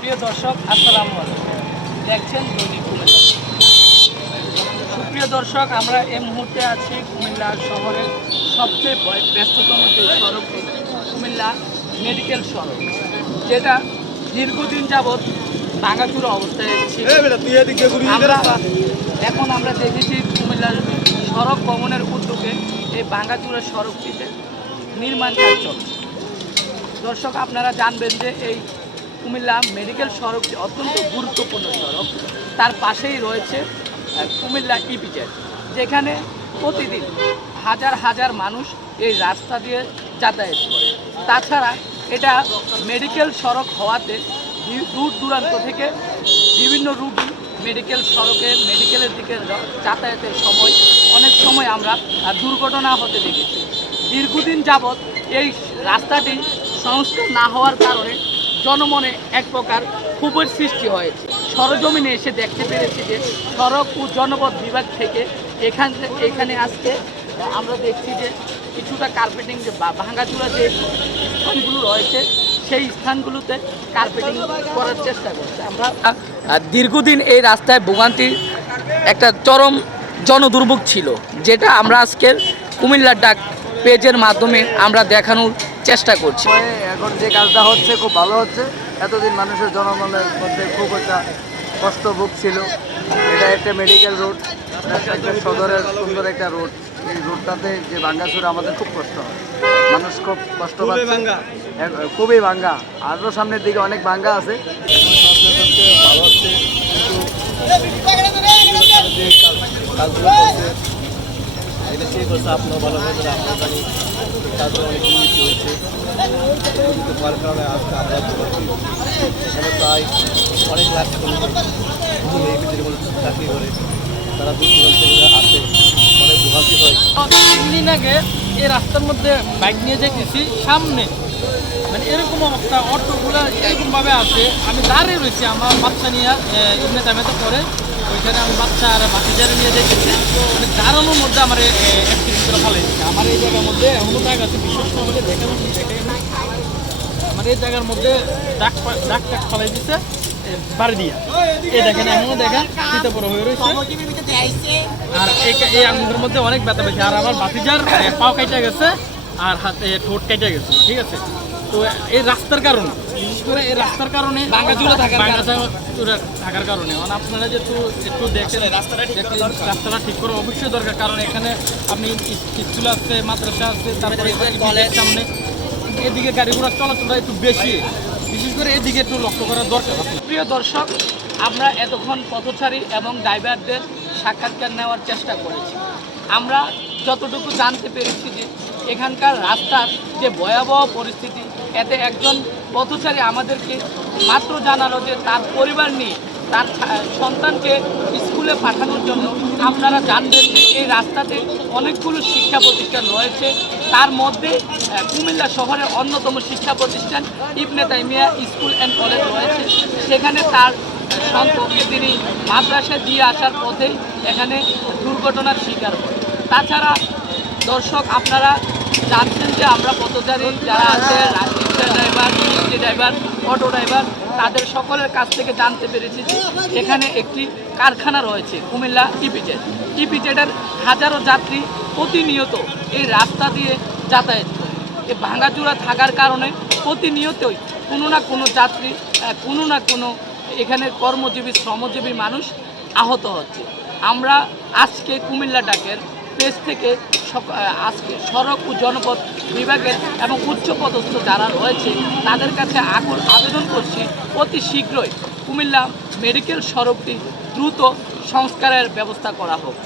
প্রিয় দর্শক আসসালামু আলাইকুম। দেখছেন দৈনিক কুমিল্লা। সুপ্রিয় দর্শক আমরা এই মুহূর্তে আছি কুমিল্লা শহরের সবচেয়ে বয়- ব্যস্ততম যে সড়ক কুমিল্লা মেডিকেল সড়ক যেটা দীর্ঘদিন যাবৎ ভাঙাচুরা অবস্থায় ছিল। আমরা এখন আমরা দেখেছি কুমিল্লার সড়ক ভবনের উদ্যোগে এই ভাঙ্গাচুরা সড়কটিতে নির্মাণ কাজ চলছে। দর্শক আপনারা জানবেন যে এই কুমিল্লা মেডিকেল সড়কটি অত্যন্ত গুরুত্বপূর্ণ সড়ক, তার পাশেই রয়েছে কুমিল্লা ইপিজেড যেখানে প্রতিদিন হাজার হাজার মানুষ এই রাস্তা দিয়ে যাতায়াত করে। তাছাড়া এটা মেডিকেল সড়ক হওয়াতে দূর দূরান্ত থেকে বিভিন্ন রুগী মেডিকেল সড়কে, মেডিকেলের দিকে যাতায়াতের সময়, অনেক সময় আমরা দুর্ঘটনা হতে দেখেছি। দীর্ঘদিন যাবৎ এই রাস্তাটি সংস্কার না হওয়ার কারণে জনমনে এক প্রকার ক্ষোভের সৃষ্টি হয়েছে। সরজমিনে এসে দেখতে পেরেছি যে সড়ক ও জনপথ বিভাগ থেকে এখান এখানে আজকে আমরা দেখছি যে কিছুটা কার্পেটিং যে ভাঙাচুরা যে স্থানগুলো রয়েছে, সেই স্থানগুলোতে কার্পেটিং করার চেষ্টা করছে। আমরা দীর্ঘদিন এই রাস্তায় ভোগান্তির একটা চরম জনদুর্ভোগ ছিল, যেটা আমরা আজকের কুমিল্লার ডাক পেজের মাধ্যমে আমরা দেখানোর চেষ্টা করছি। এখন যে কাজটা হচ্ছে খুব ভালো হচ্ছে। এতদিন মানুষের জনমনের মধ্যে খুব একটা কষ্ট ভোগ ছিল। এটা একটা মেডিকেল রোড একটা সদরের সুন্দর একটা রোড এই রোডটাতে যে ভাঙ্গাচুরা আমাদের খুব কষ্ট হয়। মানুষ খুব কষ্ট পাচ্ছে। খুবই ভাঙ্গা। আরও সামনের দিকে অনেক ভাঙ্গা আছে। ভালো হচ্ছে কিন্তু প্রায় চাকরি করে। তারা আসে দিন আগে এই রাস্তার মধ্যে বাইক নিয়ে যেতেছি সামনে। মানে এরকম অবস্থা, অটোগুলো এরকমভাবে আছে। আমি দাঁড়িয়ে রয়েছি, আমার বাচ্চা নিয়ে এমনি টাইমেতে পরে ওইখানে আমি বাচ্চা আর বাচ্চাদের নিয়ে যেতেছি মানে দাঁড়ানোর মধ্যে আমার অ্যাক্সিডেন্ট করে ফেলে আমার এই জায়গার মধ্যে এমন জায়গা আছে, বিশেষ করে দেখে আমার এই জায়গার মধ্যে ডাক ডাক টাক ফলাই দিচ্ছে বাড়ি দিয়া। এই দেখেন এখনও দেখেন শীতে বড় হয়ে রয়েছে। আর এই আঙুলের মধ্যে অনেক ব্যথা পেয়েছে। আর আমার বাতিজার পাও কেটে গেছে, আর হাতে ঠোঁট কেটে গেছে, ঠিক আছে? তো এই রাস্তার কারণে বিশেষ করে এই রাস্তার কারণে ভাঙাচুরা থাকার ভাঙাচুরা থাকার কারণে। মানে আপনারা যেহেতু একটু দেখেন রাস্তাটা রাস্তাটা ঠিক করা অবশ্যই দরকার। কারণ এখানে আপনি স্কুল আছে মাদ্রাসা আছে তারপরে সামনে এদিকে গাড়ি ঘোড়া চলাচলটা একটু বেশি। বিশেষ করে এদিকে একটু লক্ষ্য করা দরকার। প্রিয় দর্শক আমরা এতক্ষণ পথচারী এবং ড্রাইভারদের সাক্ষাৎকার নেওয়ার চেষ্টা করেছি। আমরা যতটুকু জানতে পেরেছি যে এখানকার রাস্তার যে ভয়াবহ পরিস্থিতি এতে একজন পথচারী আমাদেরকে মাত্র জানালো যে তার পরিবার নিয়ে তার সন্তানকে স্কুলে পাঠানোর জন্য আপনারা জানবেন যে এই রাস্তাতে অনেকগুলো শিক্ষা প্রতিষ্ঠান রয়েছে। তার মধ্যে কুমিল্লা শহরের অন্যতম শিক্ষা প্রতিষ্ঠান Ibne Taimia school and college রয়েছে। সেখানে তার সন্তানকে তিনি মাদ্রাসায় দিয়ে আসার পথেই এখানে দুর্ঘটনার শিকার হয় তাছাড়া দর্শক, আপনারা জানছেন যে আমরা পথচারী যারা আছে rickshaw driver taxi driver auto driver তাদের সকলের কাছ থেকে জানতে পেরেছি যে এখানে একটি কারখানা রয়েছে কুমিল্লা ইপিজেড ইপিজেডের হাজারো যাত্রী প্রতিনিয়ত এই রাস্তা দিয়ে যাতায়াত করে। এই ভাঙাচুরা থাকার কারণে প্রতিনিয়তই কোনো না কোনো যাত্রী কোনো না কোনো এখানে কর্মজীবী, শ্রমজীবী মানুষ আহত হচ্ছে। আমরা আজকে কুমিল্লা ডাকের পেজ থেকে আজকে সড়ক ও জনপথ বিভাগের এবং উচ্চপদস্থ যারা রয়েছে, তাদের কাছে আগুন আবেদন করছি অতি শীঘ্রই। কুমিল্লা মেডিকেল সড়কটি দ্রুত সংস্কারের ব্যবস্থা করা হোক।